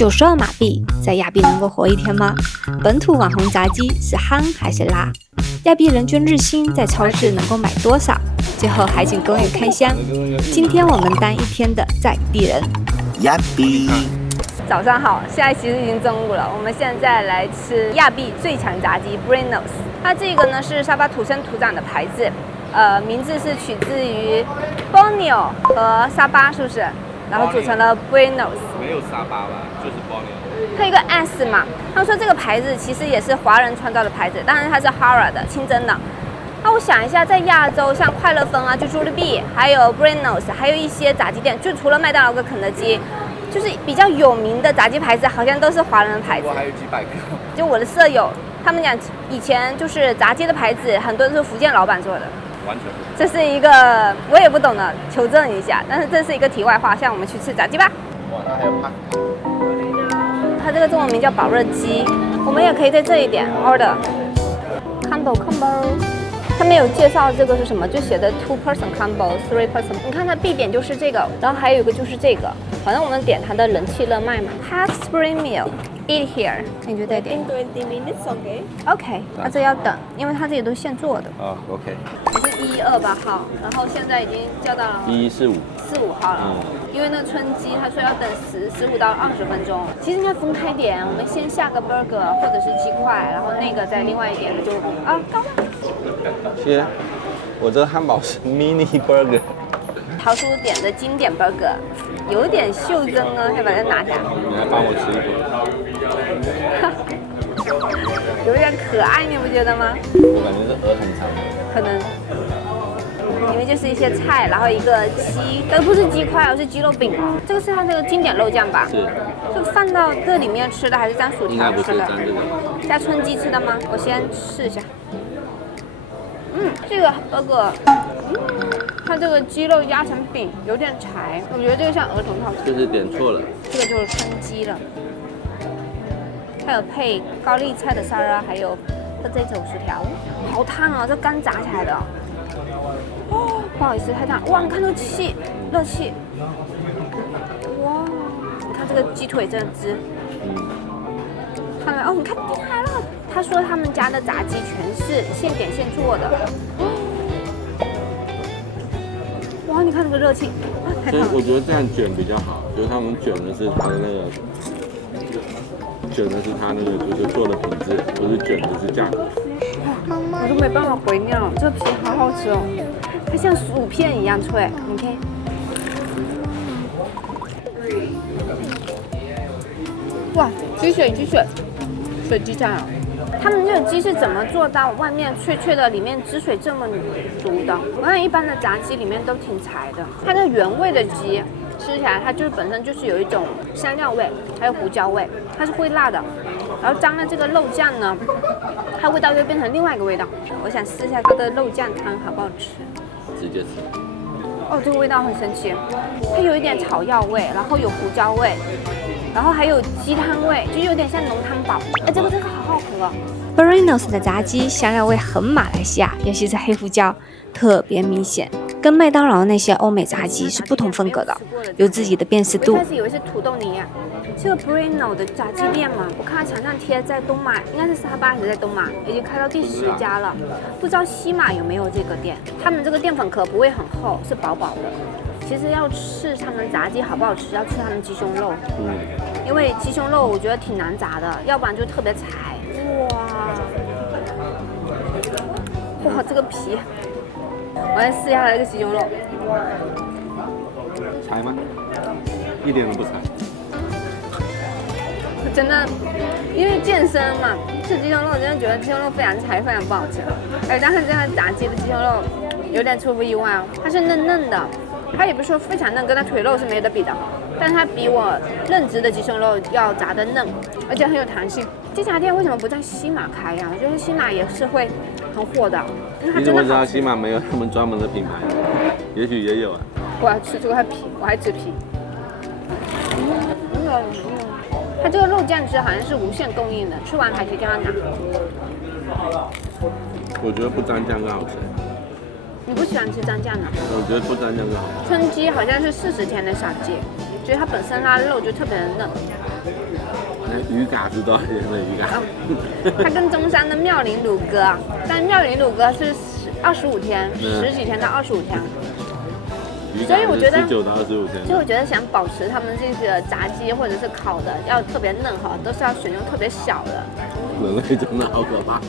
92马币，在亚庇能够活一天吗？本土网红炸鸡是夯还是辣？亚庇人均日薪在超市能够买多少？最后还请公寓开箱。今天我们当一天的在地人。亚庇。早上好，现在其实已经中午了，我们现在来吃亚庇最强炸鸡 Brinos。它这个呢是沙巴土生土长的牌子，名字是取自于 Borneo 和沙巴，是不是？然后组成了 Brinos。没有沙巴吧，就是 Borneo。它有一个 S 嘛，他们说这个牌子其实也是华人创造的牌子，当然它是 Hara 的清真的。那我想一下，在亚洲像快乐风啊、就朱丽碧，还有 Brinos， 还有一些炸鸡店，就除了麦当劳跟肯德基，就是比较有名的炸鸡牌子，好像都是华人的牌子。我还有几百个。就我的舍友，他们讲以前就是炸鸡的牌子，很多都是福建老板做的。完全。这是一个我也不懂的，求证一下。但是这是一个题外话，现在我们去吃炸鸡吧。哇，它还有帕。它这个中文名叫保热鸡，我们也可以在这一点 order combo。他没有介绍这个是什么，就写的 2 person combo、3 person。你看它必点就是这个，然后还有一个就是这个。反正我们点它的人气热卖嘛。Hot spring meal, eat here。你觉得点 In 20 minutes, okay?？OK， 那这要等，因为它这些都是现做的。啊 ，OK。是128号，然后现在已经叫到了1145号了。因为那个春鸡他说要等15到20分钟，其实应该分开点，我们先下个 burger 或者是鸡块，然后那个再另外一点，它就高了。谢，我这个汉堡是 mini burger。桃叔点的经典 burger， 有点袖珍哦，要把它拿下。你来帮我吃一口。有点可爱，你不觉得吗？我感觉是鹅很长的。可能。里面就是一些菜，然后一个鸡，但不是鸡块哦，是鸡肉饼哦。这个是它这个经典肉酱吧？是。是放到这里面吃的，还是蘸薯条吃的？应该不是蘸这个。加春鸡吃的吗？我先试一下。这个 burger，它这个鸡肉压成饼，有点柴，我觉得这个像鹅头套。就是点错了。这个就是春鸡了。还有配高丽菜的沙拉，还有这种薯条，好烫啊！这刚炸起来的。哦，不好意思，太烫！哇，你看这个气，热气！哇，你看这个鸡腿真的汁。看到没？哦，你看进来了。他说他们家的炸鸡全是现点现做的。哇，你看这个热气！所以我觉得这样卷比较好，就是他们卷的是它的那个，就是做的品质，不是卷的是价格。我都没办法回尿，这个皮好好吃哦，它像薯片一样脆，你看。哇，鸡血，水鸡蛋啊！他们这个鸡是怎么做到外面脆脆的，里面汁水这么足的？我看一般的炸鸡里面都挺柴的，它那原味的鸡吃起来它就是本身就是有一种香料味，还有胡椒味，它是会辣的。然后沾了这个肉酱呢，它味道就变成另外一个味道。我想试一下它的肉酱汤好不好吃？直接吃。哦，这个味道很神奇，它有一点草药味，然后有胡椒味，然后还有鸡汤味，就有点像浓汤宝。哎，这个好好喝。Brinos 的炸鸡香料味很马来西亚，尤其是黑胡椒特别明显，跟麦当劳那些欧美炸鸡是不同风格的，有自己的辨识度。我一开始以为是土豆泥啊。这个 Brinos 的炸鸡店嘛，我看它墙上贴在东马，应该是沙巴还是在东马，已经开到第10家了。不知道西马有没有这个店？他们这个淀粉壳不会很厚，是薄薄的。其实要吃他们炸鸡好不好吃，要吃他们鸡胸肉。因为鸡胸肉我觉得挺难炸的，要不然就特别柴。哇，这个皮，我来试一下它这个鸡胸肉。柴吗？一点都不柴。真的，因为健身嘛，吃鸡胸肉真的觉得鸡胸肉非常柴，非常不好吃。但是这样炸鸡的鸡胸肉有点出乎意外哦，它是嫩嫩的，它也不是说非常嫩，跟它腿肉是没得比的，但是它比我认知的鸡胸肉要炸得嫩，而且很有弹性。这家店为什么不在西马开呀？我觉得西马也是会很火的，因为它你真的好吃。怎么知道西马没有他们专门的品牌？也许也有啊。我要吃这块皮，我还吃皮。它这个肉酱汁好像是无限供应的，吃完还可以叫他拿。我觉得不沾酱更好吃。你不喜欢吃蘸酱的？我觉得不沾酱更好吃。春鸡好像是40天的小鸡，所以它本身它肉就特别的嫩。鱼嘎是多少钱的鱼嘎？它跟中山的妙龄乳鸽，但妙龄乳鸽是25天，10几天到25天。所以我觉得19到25天。所以我觉得想保持他们这个炸鸡或者是烤的要特别嫩哈，都是要选用特别小的。人类真的好可怕。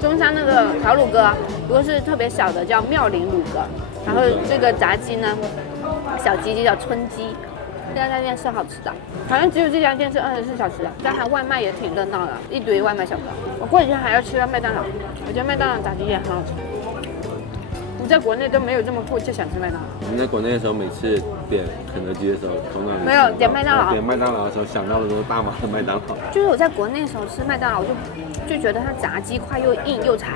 中山那个烤乳鸽，如果是特别小的叫妙龄乳鸽，然后这个炸鸡呢，小鸡就叫春鸡。这家店是好吃的，好像只有这家店是24小时的，但它外卖也挺热闹的，一堆外卖小哥。我过几天还要吃到麦当劳，我觉得麦当劳炸鸡也很好吃。你在国内都没有这么迫切想吃麦当劳。你在国内的时候，每次点肯德基的时候，通常没有点麦当劳。点麦当劳的时候想到的都是大马的麦当劳。就是我在国内的时候吃麦当劳，就觉得它炸鸡块又硬又柴，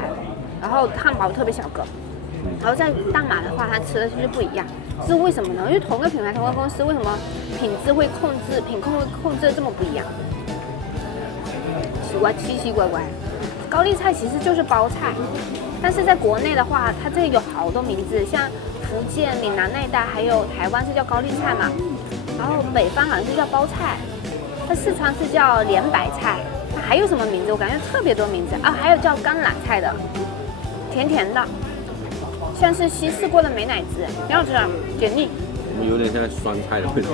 然后汉堡特别小个。然后在大马的话，它吃的就是不一样，是为什么呢？因为同个品牌、同个公司，为什么品控会控制的这么不一样？奇奇怪怪。高丽菜其实就是包菜，但是在国内的话，它这里有好多名字，像福建、闽南那一带，还有台湾是叫高丽菜嘛，然后北方好像是叫包菜，那四川是叫莲白菜，它还有什么名字？我感觉特别多名字啊，还有叫甘蓝菜的，甜甜的。像是稀释过的美乃滋，挺好吃的，解腻。我们有点像酸菜的味道，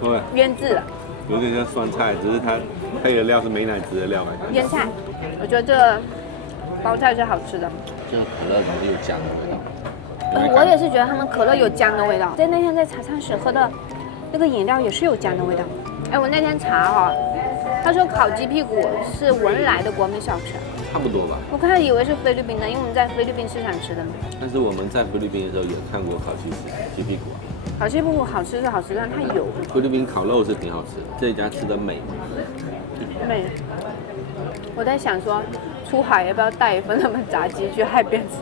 对，腌制的，有点像酸菜，只是它配的料是美乃滋的料来的。腌菜，我觉得这个包菜是好吃的。这个可乐总是有姜的味道。我也是觉得他们可乐有姜的味道。在那天在茶餐室喝的那个饮料也是有姜的味道。哎，我那天查哈，他说烤鸡屁股是文莱的国民小吃。差不多吧。我开始以为是菲律宾的，因为我们在菲律宾市场吃的。但是我们在菲律宾的时候也看过烤鸡屁股啊。烤鸡屁股好吃是好吃，但它油。菲律宾烤肉是挺好吃的，这一家吃的美。美。我在想说，出海要不要带一份他们炸鸡去海边吃？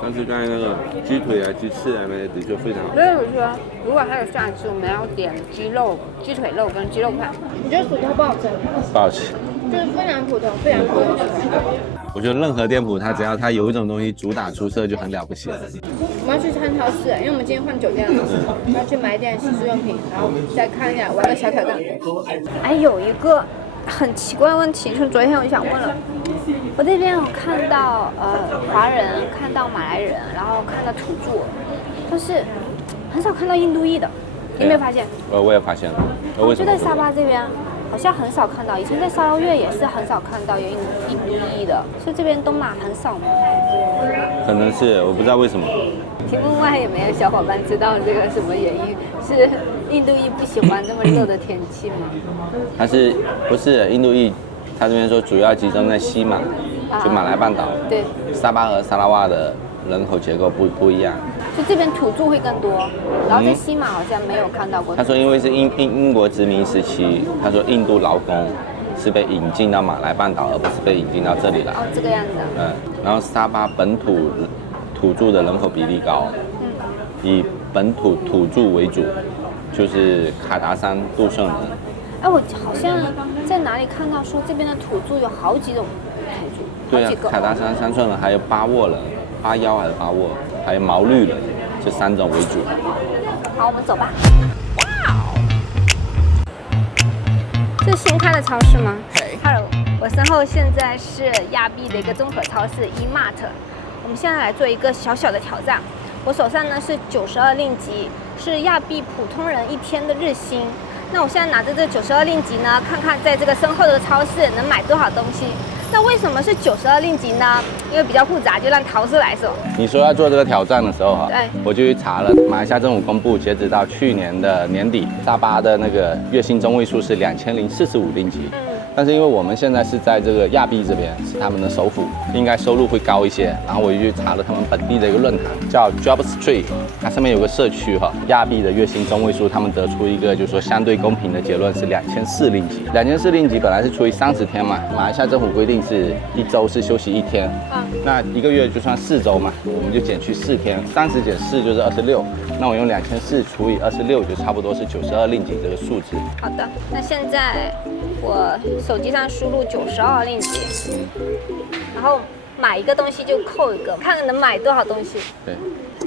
但是刚才那个鸡腿啊、鸡翅啊那些的确非常好吃。所以我说，如果还有下次，我们要点鸡腿肉跟鸡肉块。你觉得薯条不好吃？不好吃。就是非常普通，非常普通。我觉得任何店铺，它只要它有一种东西主打出色，就很了不起了。我们要去看超市，因为我们今天换酒店了，要去买点洗漱用品，然后再看一下，玩个小挑战。哎，有一个很奇怪的问题，就是昨天我就想问了，我这边有看到华人，看到马来人，然后看到土著，但是很少看到印度裔的，你有没有发现？我也发现了。我就在沙巴这边。好像很少看到，以前在沙捞越也是很少看到有印度裔的，所以这边东马很少吗？可能是，我不知道为什么。题目外有没有小伙伴知道这个什么原因？是印度裔不喜欢这么热的天气吗？它是不是印度裔？他这边说主要集中在西马，就马来半岛。对。沙巴和沙拉瓦的人口结构不一样。就这边土著会更多，然后在西马好像没有看到过。他说因为是英国殖民时期，他说印度劳工是被引进到马来半岛，而不是被引进到这里来。哦，这个样子。然后沙巴本土土著的人口比例高，以本土土著为主，就是卡达山杜顺人。哎，我好像在哪里看到说这边的土著有好几种土著。对啊，卡达山山顺人，还有巴沃人、巴腰还是巴沃，还有毛绿人，这3种为主。好，我们走吧。哇哦！这是新开的超市吗 ？Hello， 我身后现在是亚庇的一个综合超市 E-Mart。我们现在来做一个小小的挑战。我手上呢是92令吉，是亚庇普通人1天的日薪。那我现在拿着这92令吉呢，看看在这个身后的超市能买多少东西。那为什么是92令吉呢？因为比较复杂，就让陶师来说。你说要做这个挑战的时候对，我就去查了，马来西亚政府公布，截止到去年的年底，沙巴的那个月薪中位数是2045令吉。但是因为我们现在是在这个亚庇这边，是他们的首府，应该收入会高一些。然后我就去查了他们本地的一个论坛，叫 Job Street， 它上面有个社区哈，亚庇的月薪中位数，他们得出一个就是说相对公平的结论是2004令吉。2004令吉本来是除以30天嘛，马来西亚政府规定是1周是休息1天，那1个月就算4周嘛，我们就减去4天，30减4就是26，那我用2004除以26就差不多是92令吉这个数字。好的，那现在我手机上输入92令吉，然后买一个东西就扣一个，看能买多少东西。对，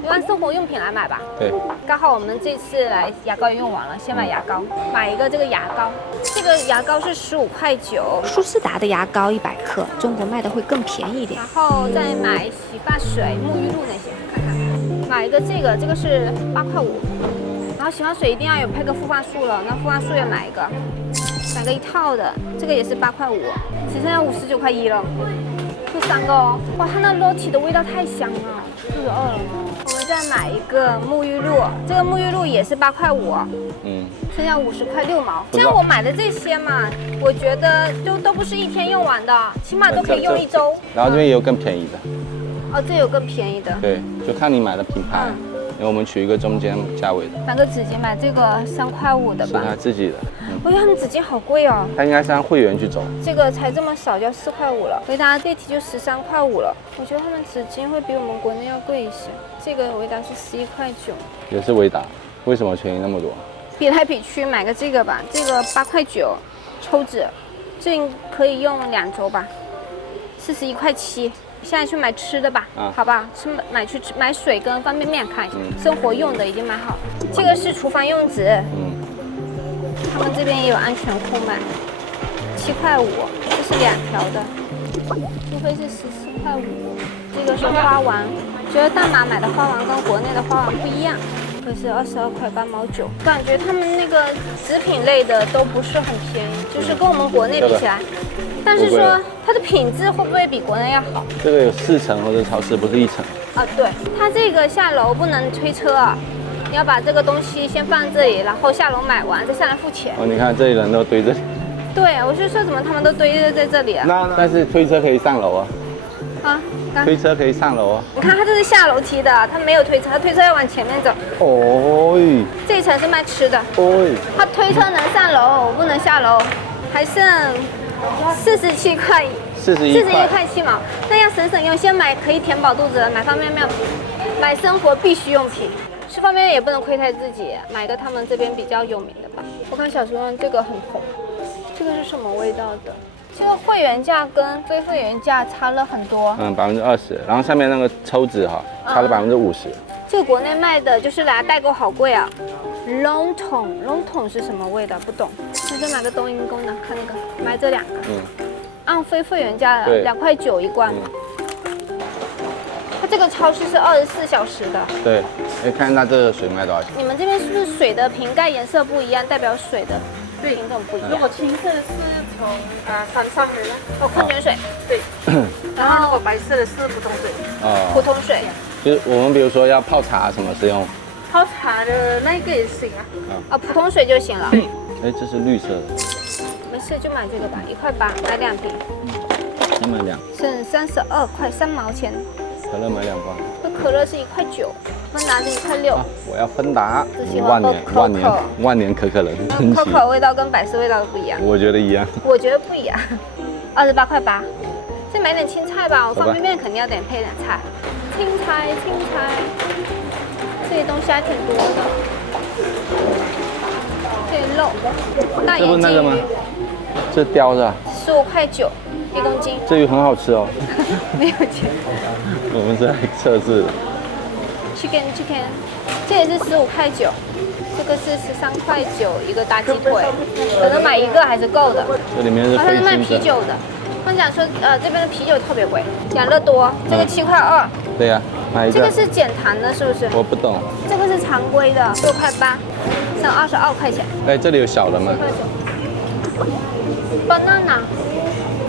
就按生活用品来买吧。对，刚好我们这次来牙膏也用完了，先买牙膏，买一个这个牙膏，这个牙膏是15.9块，舒斯达的牙膏100克，中国卖的会更便宜一点。然后再买洗发水、沐浴露那些，看看，买一个这个是8.5块，然后洗发水一定要有配个护发素了，那护发素也买一个，买个一套的，这个也是8.5块，只剩下59.1块了。就3个哦，哇，它那裸体的味道太香了，肚子饿了。我们再买一个沐浴露，这个沐浴露也是8.5块，剩下50.6毛。像我买的这些嘛，我觉得都不是一天用完的，起码都可以用1周。然后这边也有更便宜的。哦，这有更便宜的。对，就看你买的品牌，因为我们取一个中间价位的。买个纸巾，买这个3.5块的吧。是他自己的。我觉得他们纸巾好贵哦。他应该是按会员去走。这个才这么少，就要4.5块了。维达这题就13.5块了。我觉得他们纸巾会比我们国内要贵一些。这个维达是11.9块，也是维达，为什么便宜那么多？比来比去，买个这个吧，这个8.9块，抽纸，这可以用2周吧，41.7块。现在去买吃的吧，好吧，买水跟方便面，看一下，生活用的已经买好了。这个是厨房用纸，他们这边也有安全裤卖，7.5块，这是2条的，无非是14.5块。这个是花丸，觉得大马买的花丸跟国内的花丸不一样，这是22.8毛9。感觉他们那个纸品类的都不是很便宜，就是跟我们国内比起来。但是说它的品质会不会比国内要好？这个有4层或者超市，不是1层。啊，对，它这个下楼不能推车啊，你要把这个东西先放这里，然后下楼买完再下来付钱。哦，你看这里人都堆这里。对，我就说怎么他们都堆在这里啊？但是推车可以上楼啊。啊，推车可以上楼啊。你看它这是下楼梯的，它没有推车，它推车要往前面走。哦。这一层是卖吃的。哦。它推车能上楼，不能下楼，还剩47.7块。41.7毛，那要省用，先买可以填饱肚子的，买方便面，买生活必需用品。吃方便面也不能亏待自己，买个他们这边比较有名的吧。我看小时候这个很红，这个是什么味道的？这个会员价跟非会员价差了很多。20%，然后下面那个抽纸哈，差了50%。这个国内卖的就是来代购，好贵啊。龙桶是什么味道？不懂。那再买个冬阴功的，看那个，买这2个。按非会员价的2.9块一罐。它这个超市是24小时的。对，看它这个水卖多少钱？你们这边是不是水的瓶盖颜色不一样，代表水的品种不一样？如果青色的是从山上的呢？哦，矿泉水。对。然后如果白色的是普通水。普通水。就是我们比如说要泡茶什么是用？泡茶的那个也行啊。普通水就行了。这是绿色的。没事，就买这个吧，1.8块，买2瓶。先买2。省32.3毛钱。可乐买2罐。那可乐是1.9块，芬达是1.6块。我要芬达。只喜欢喝万年可乐。可可味道跟百事味道都不一样。我觉得一样。我觉得不一样。28.8块。再买点青菜吧，我方便面肯定要配点菜。青菜，这些东西还挺多的。这肉，大眼鲫鱼。这鲷的。15.9块1公斤。这鱼很好吃哦。没有钱。我们是来测试的。Chicken， 这也是15.9块，这个是13.9块一个大鸡腿，可能买一个还是够的。这里面是。它是卖啤酒的。他们讲说，这边的啤酒特别贵，养乐多这个7.2块。对呀，买一个。这个是减糖的，是不是？我不懂。这个是常规的，6.8块，剩22块钱。这里有小的吗？banana，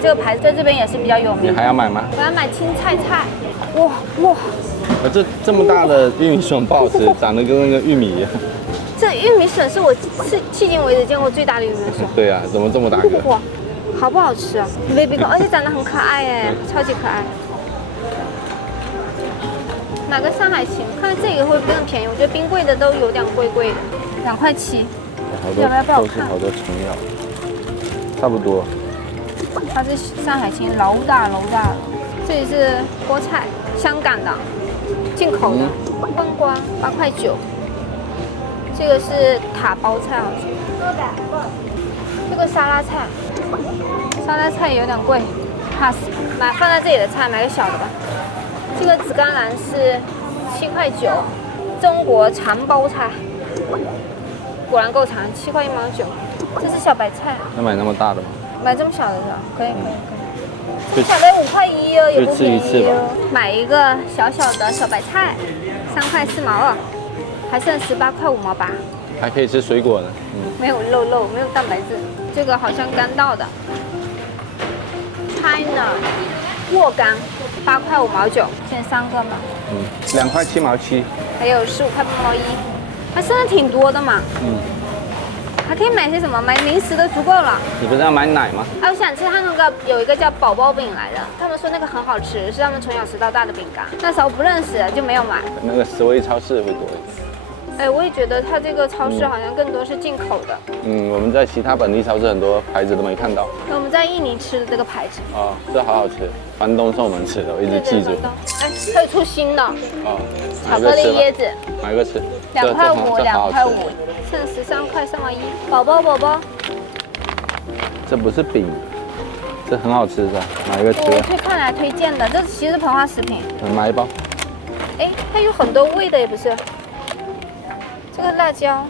这个牌子在这边也是比较有名。你还要买吗？我要买青菜。哇！这么大的玉米笋不好吃，长得跟那个玉米一样。这玉米笋是我迄今为止见过最大的玉米笋。对啊，怎么这么大个？哇！好不好吃啊 ？baby corn， 而且长得很可爱哎，超级可爱。买个上海芹，看这个会更便宜。我觉得冰柜的都有点贵的，2.7块。要不要看？好多虫药，差不多。它是上海芹，老大了。这里是菠菜，香港的，进口的。黄瓜8.9块。这个是塔包菜好像。这个沙拉菜有点贵，pass。放在这里的菜买个小的吧。这个紫甘蓝是7块9，中国长包菜，果然够长，7块1毛9。这是小白菜，要买那么大的吗？买这么小的是吧？可以。这么小的5块1哦，也不便宜哦。买一个小小的小白菜，3块4毛2，还剩18块5毛8。还可以吃水果呢。没有肉，没有蛋白质。这个好像干稻的。China 沃柑8块5毛9，先3个嘛。2块7毛7。还有15块8毛1，还剩的挺多的嘛。还可以买些什么？买零食的足够了。你不是要买奶吗？哎，我想吃他那个有一个叫宝宝饼来的，他们说那个很好吃，是他们从小吃到大的饼干。那时候不认识就没有买。那个思维超市会多一点。哎，我也觉得它这个超市好像更多是进口的。我们在其他本地超市很多牌子都没看到。那我们在印尼吃的这个牌子。哦，这好好吃，房东送我们吃的，我一直记住。哎，它有出新的。哦，巧克力椰子。买个吃。2块5，2块5，剩13块3毛1。宝宝。这不是饼，这很好吃是吧？买一个吃。我去看来推荐的，这其实是膨化食品。买一包。哎，它有很多味的也不是。这个辣椒，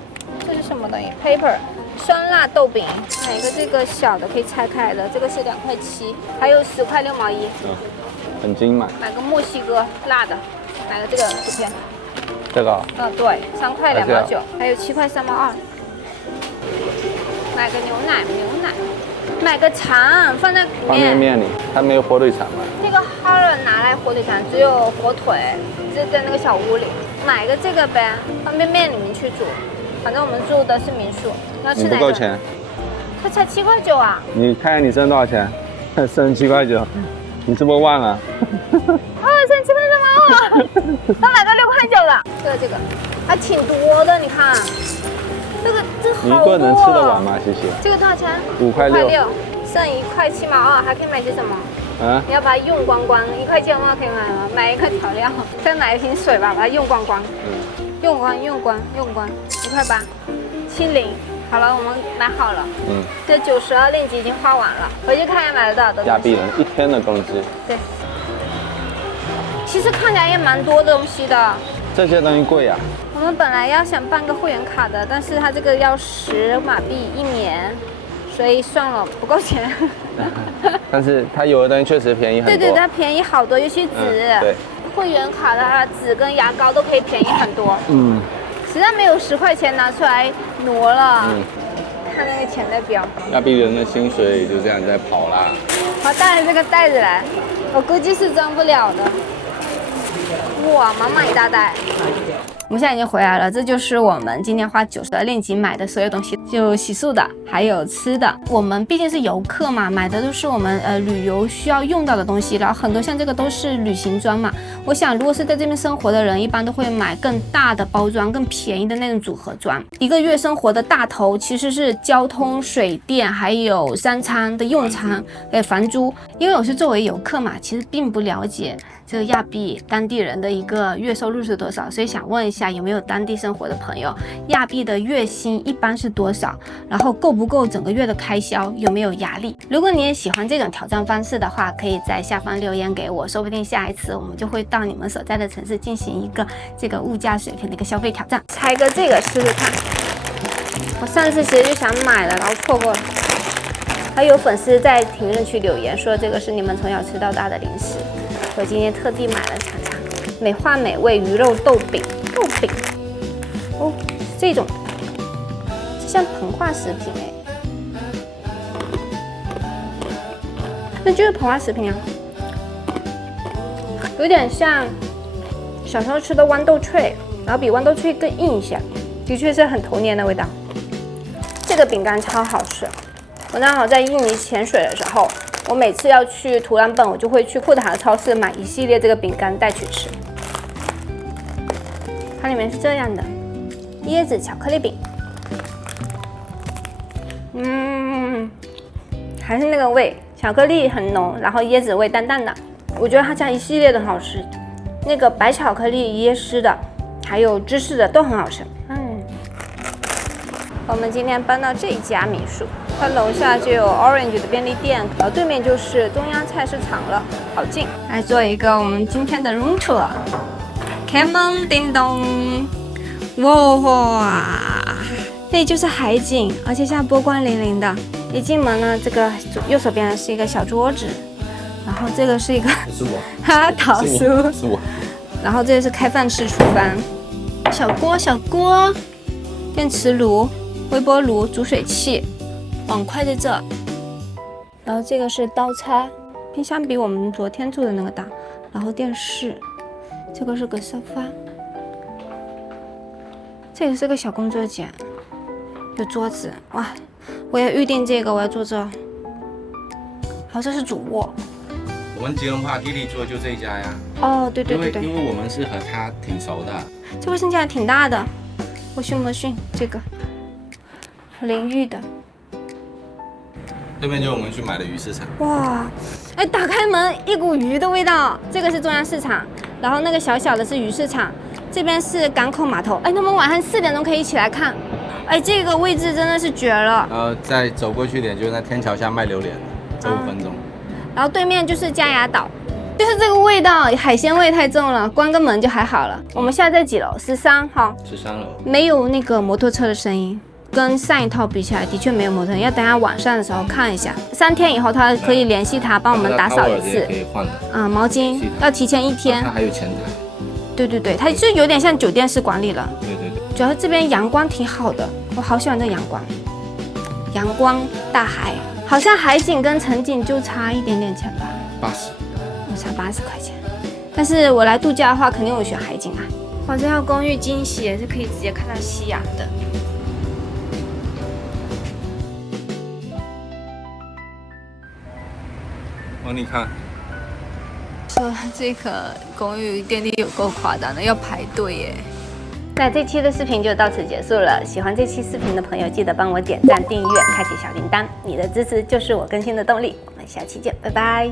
这是什么东西 ？Paper 酸辣豆饼，买一个这个小的可以拆开的，这个是2块7，还有10块6毛1。很精买。买个墨西哥辣的，买个这个纸片。这个？对，3块2毛9，还有7块3毛2。买个牛奶，买个肠放在里面。方便面里，它没有火腿肠吗？这个哈尔拿来火腿肠，只有火腿，是在那个小屋里。买个这个呗，方便面里面去煮。反正我们住的是民宿，要吃哪个？不够钱。它才7块9啊！你看看你剩多少钱？剩7块9，你是不是忘了？剩7块3毛2，他买到6块9了。这个还挺多的，你看，这个好多。一个能吃得完吗？谢谢。这个多少钱？5块6，剩1块7毛2，还可以买些什么？你要把它用光光，1块7毛2可以买吗？买一个调料，再买一瓶水吧，把它用光光。用光，1块8，70。好了，我们买好了。这92令吉已经花完了，回去看一下买得到的。亚庇人1天的工资。对。其实看起来也蛮多东西的。这些东西贵啊。我们本来要想办个会员卡的，但是它这个要10马币1年，所以算了，不够钱。但是它有的东西确实便宜很多。对，它便宜好多，尤其纸。对。会员卡的纸跟牙膏都可以便宜很多。实在没有10块钱拿出来挪了。看那个钱在飙。亚庇人的薪水就这样在跑啦。我带了这个袋子来，我估计是装不了的。哇，满满一大袋。我们现在已经回来了，这就是我们今天花92令吉买的所有东西，就洗漱的，还有吃的。我们毕竟是游客嘛，买的都是我们旅游需要用到的东西，然后很多像这个都是旅行装嘛。我想，如果是在这边生活的人，一般都会买更大的包装，更便宜的那种组合装。一个月生活的大头其实是交通、水电，还有3餐的用餐，还有房租。因为我是作为游客嘛，其实并不了解这个亚庇当地人的一个月收入是多少，所以想问一下有没有当地生活的朋友，亚庇的月薪一般是多少，然后够不够整个月的开销，有没有压力。如果你也喜欢这种挑战方式的话，可以在下方留言给我，说不定下一次我们就会到你们所在的城市进行一个这个物价水平的一个消费挑战。拆个这个试试看，我上次其实就想买了，然后错过了。还有粉丝在评论区留言说这个是你们从小吃到大的零食，我今天特地买了尝尝。美化美味鱼肉豆饼，哦，这种这像膨化食品那就是膨化食品啊，有点像小时候吃的豌豆脆，然后比豌豆脆更硬一些，的确是很童年的味道。这个饼干超好吃，我正好在印尼潜水的时候，我每次要去图兰本，我就会去库塔的超市买一系列这个饼干带去吃。它里面是这样的，椰子巧克力饼，还是那个味，巧克力很浓，然后椰子味淡淡的。我觉得它家一系列的好吃，那个白巧克力椰丝的，还有芝士的都很好吃。我们今天搬到这家民宿，它楼下就有 Orange 的便利店，然后对面就是中央菜市场了，好近。来做一个我们今天的 room tour。开门叮咚，哇！这里就是海景，而且现在波光粼粼的。一进门呢，这个右手边是一个小桌子，然后这个是一个是我，哈桃酥，是我。然后这个是开饭式厨房，小锅，电磁炉、微波炉、煮水器，碗筷在这。然后这个是刀叉，冰箱比我们昨天住的那个大。然后电视，这个是个沙发，这个是个小工作间，有桌子。哇，我要预定这个，我要坐这。好，这是主卧。我们吉隆坡弟弟住的就这一家呀。哦，对，因为我们是和他挺熟的。这卫生间还挺大的，我训这个淋浴的。这边就是我们去买的鱼市场。哇，哎，打开门一股鱼的味道。这个是中央市场，然后那个小小的是鱼市场，这边是港口码头。哎，那么晚上4点钟可以一起来看。哎，这个位置真的是绝了。然后再走过去一点，就是在天桥下卖榴莲，走5分钟。然后对面就是嘉雅岛，就是这个味道，海鲜味太重了，关个门就还好了。我们现在在几楼？13号。13楼。没有那个摩托车的声音。跟上一套比起来，的确没有摩托车，要等下晚上的时候看一下。3天以后，他可以联系他帮我们打扫一次。可以换的。啊，毛巾要提前1天。他还有前台。对，它就有点像酒店式管理了。对。主要是这边阳光挺好的，我好喜欢这阳光。阳光大海，好像海景跟城景就差一点点钱吧。80。我差80块钱。但是我来度假的话，肯定我选海景啊。哇，这套公寓惊喜，是可以直接看到夕阳的。你看，说这个公寓电梯有够夸张的，要排队耶。那这期的视频就到此结束了。喜欢这期视频的朋友，记得帮我点赞、订阅、开启小铃铛，你的支持就是我更新的动力。我们下期见，拜拜。